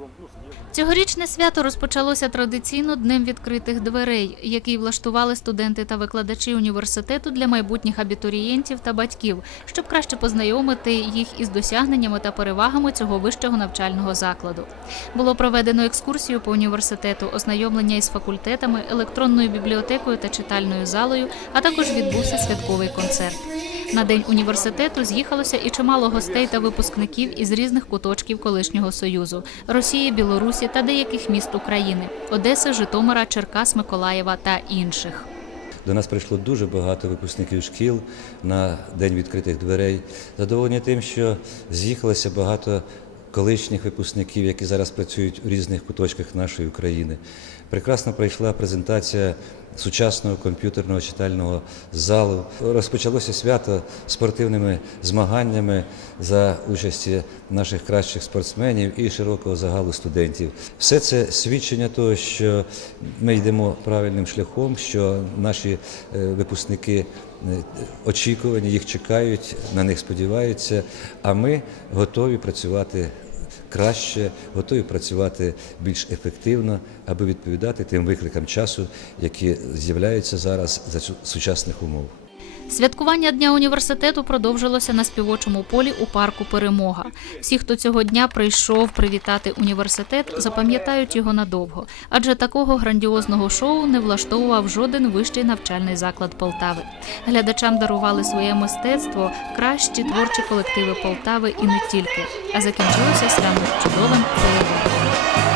ну. Цьогорічне свято розпочалося традиційно днем відкритих дверей, який влаштували студенти та викладачі університету для майбутніх абітурієнтів та батьків, щоб краще познайомити їх із досягненнями та перевагами цього вищого навчального закладу. Було проведено екскурсію по університету, ознайомлення із факультетами, електронною бібліотекою та читальною залою, а також відбувся святковий концерт. На день університету з'їхалося і чимало гостей та випускників із різних куточків колишнього союзу Росії, Білорусі та деяких міст України Одеси, Житомира, Черкас, Миколаєва та інших. До нас прийшло дуже багато випускників шкіл на день відкритих дверей. Задоволені тим, що з'їхалося багато колишніх випускників, які зараз працюють у різних куточках нашої України. Прекрасно пройшла презентація сучасного комп'ютерного читального залу. Розпочалося свято спортивними змаганнями за участі наших кращих спортсменів і широкого загалу студентів. Все це свідчення того, що ми йдемо правильним шляхом, що наші е, випускники е, очікувані, їх чекають, на них сподіваються, а ми готові працювати краще, готові працювати більш ефективно, аби відповідати тим викликам часу, які з'являються зараз за сучасних умов. Святкування дня університету продовжилося на співочому полі у парку Перемога. Всі, хто цього дня прийшов привітати університет, запам'ятають його надовго, адже такого грандіозного шоу не влаштовував жоден вищий навчальний заклад Полтави. Глядачам дарували своє мистецтво кращі творчі колективи Полтави і не тільки. А закінчилося свято чудовим феєрверком.